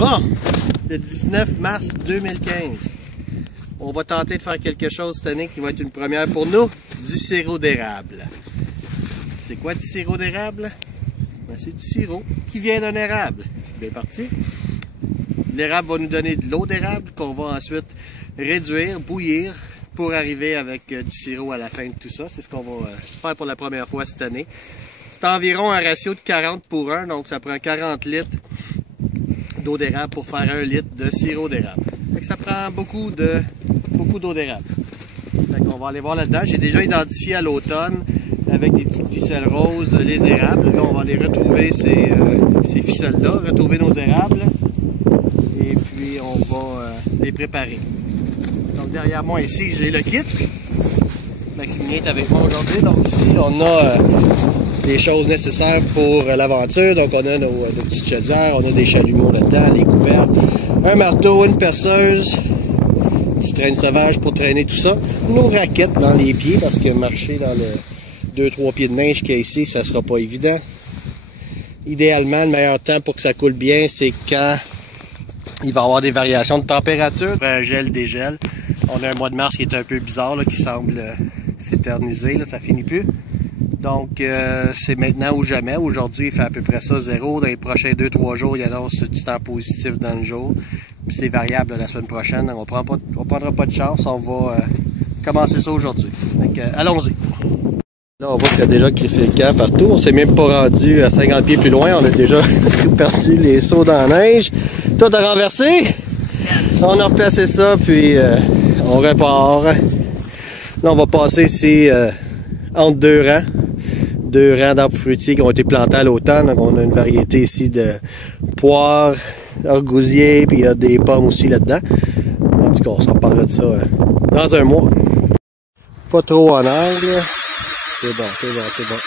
Bon, le 19 mars 2015, on va tenter de faire quelque chose cette année qui va être une première pour nous, du sirop d'érable. C'est quoi du sirop d'érable? Ben, c'est du sirop qui vient d'un érable. C'est bien parti. L'érable va nous donner de l'eau d'érable qu'on va ensuite réduire, bouillir pour arriver avec du sirop à la fin de tout ça. C'est ce qu'on va faire pour la première fois cette année. C'est environ un ratio de 40 pour 1, donc ça prend 40 litres d'eau d'érable pour faire 1 litre de sirop d'érable. Ça prend beaucoup d'eau d'érable. On va aller voir là-dedans. J'ai déjà identifié à l'automne avec des petites ficelles roses les érables. Là, on va aller retrouver ces ficelles-là, retrouver nos érables et puis on va les préparer. Donc derrière moi ici, j'ai le kit. Maximilien est avec moi aujourd'hui. Donc ici, on a des choses nécessaires pour l'aventure. Donc on a nos petites chaudières, on a des chalumeaux là-dedans, les couvercles, un marteau, une perceuse, une petite traîne sauvage pour traîner tout ça, nos raquettes dans les pieds parce que marcher dans le 2-3 pieds de neige qu'il y a ici, ça sera pas évident. Idéalement, le meilleur temps pour que ça coule bien, c'est quand il va y avoir des variations de température, un gel, dégel. On a un mois de mars qui est un peu bizarre, là, qui semble s'éterniser, là, ça finit plus. Donc, c'est maintenant ou jamais. Aujourd'hui, il fait à peu près ça, 0. Dans les prochains 2-3 jours, il annonce du temps positif dans le jour. Puis c'est variable la semaine prochaine. On prendra pas de chance. On va commencer ça aujourd'hui. Donc, allons-y. Là, on voit qu'il y a déjà crissé le camp partout. On s'est même pas rendu à 50 pieds plus loin. On a déjà parti les sauts dans la neige. Tout a renversé. On a replacé ça, puis on repart. Là, on va passer ici entre deux rangs d'arbres fruitiers qui ont été plantés à l'automne. Donc, on a une variété ici de poires, argousiers, puis il y a des pommes aussi là-dedans. En tout cas, on s'en parlera de ça dans un mois. Pas trop en angle. C'est bon, c'est bon, c'est bon.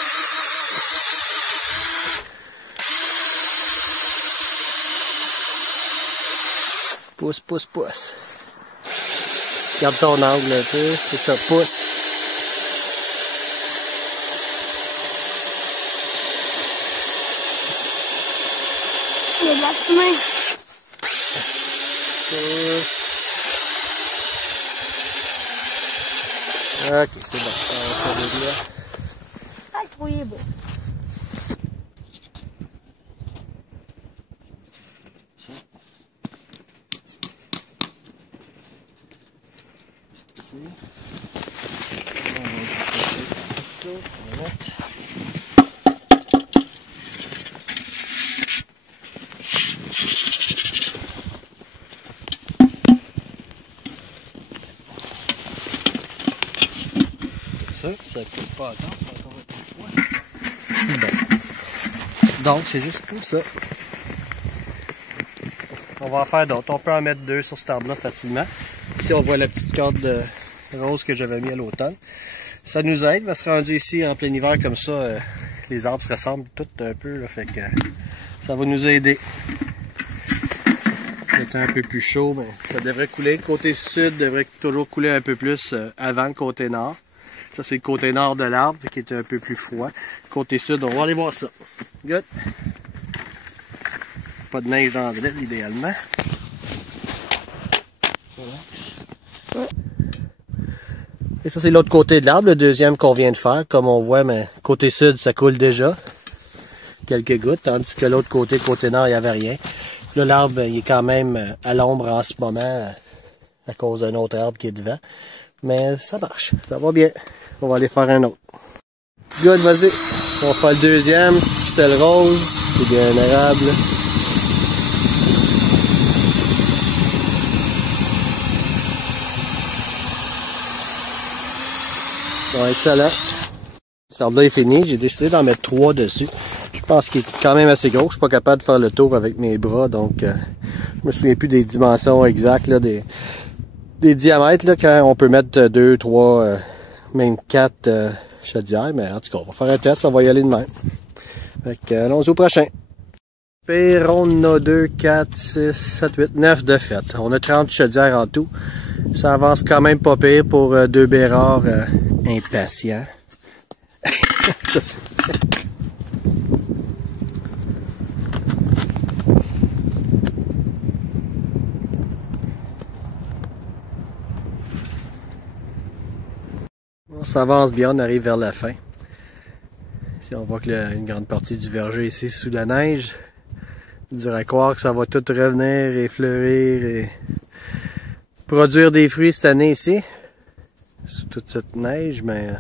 Pousse, pousse, pousse. Garde ton angle un peu, c'est ça, pousse. Il y a de la fumée. Ok, c'est bon. Ah, le trou est beau. Ici. On va mettre. Ça ne coûte pas attendre, ça va encore être une fois. Bon. Donc, c'est juste comme ça. On va en faire d'autres. On peut en mettre 2 sur cet arbre-là facilement. Ici, on voit la petite corde de rose que j'avais mis à l'automne. Ça nous aide, parce que rendu ici en plein hiver comme ça, les arbres se ressemblent tous un peu, là, fait que ça va nous aider. Le temps un peu plus chaud, mais ça devrait couler. Le côté sud devrait toujours couler un peu plus avant le côté nord. Ça, c'est le côté nord de l'arbre qui est un peu plus froid. Côté sud, on va aller voir ça. Good. Pas de neige dans le bled, idéalement. Et ça, c'est l'autre côté de l'arbre, le deuxième qu'on vient de faire. Comme on voit, mais côté sud, ça coule déjà. Quelques gouttes, tandis que l'autre côté, côté nord, il n'y avait rien. Là, l'arbre, il est quand même à l'ombre en ce moment, à cause d'un autre arbre qui est devant. Mais ça marche, ça va bien. On va aller faire un autre. Good, vas-y. On va faire le deuxième. Ficelle rose. C'est bien un érable. Bon, excellent. Cet arbre-là est fini. J'ai décidé d'en mettre 3 dessus. Je pense qu'il est quand même assez gros. Je suis pas capable de faire le tour avec mes bras. Donc, je me souviens plus des dimensions exactes, là, des diamètres, là, quand on peut mettre 2, 3, même 4 chaudières. Mais en tout cas, on va faire un test. On va y aller de même. Fait que, allons-y au prochain. Pire, on en a 2, 4, 6, 7, 8, 9 de fait. On a 30 chaudières en tout. Ça avance quand même pas pire pour 2 bérards impatients. s'avance bien, on arrive vers la fin. Ici, on voit que une grande partie du verger ici sous la neige. Dur à croire que ça va tout revenir et fleurir et produire des fruits cette année ici. Sous toute cette neige, mais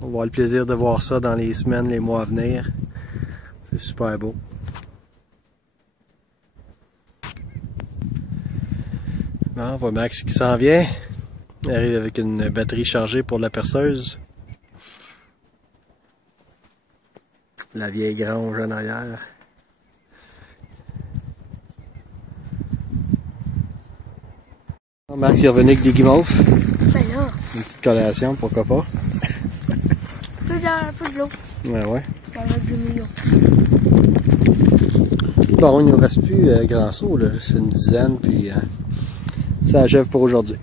on va avoir le plaisir de voir ça dans les semaines, les mois à venir. C'est super beau. Bon, on voit Max qui s'en vient. Il arrive avec une batterie chargée pour la perceuse. La vieille grange en arrière. Max il est revenu avec des guimauves. Ben là. Une petite collation, pourquoi pas. Un peu de l'eau. Ouais. Dans le 2 millions. Bon, il ne nous reste plus grand saut, là. C'est une dizaine, puis ça achève pour aujourd'hui.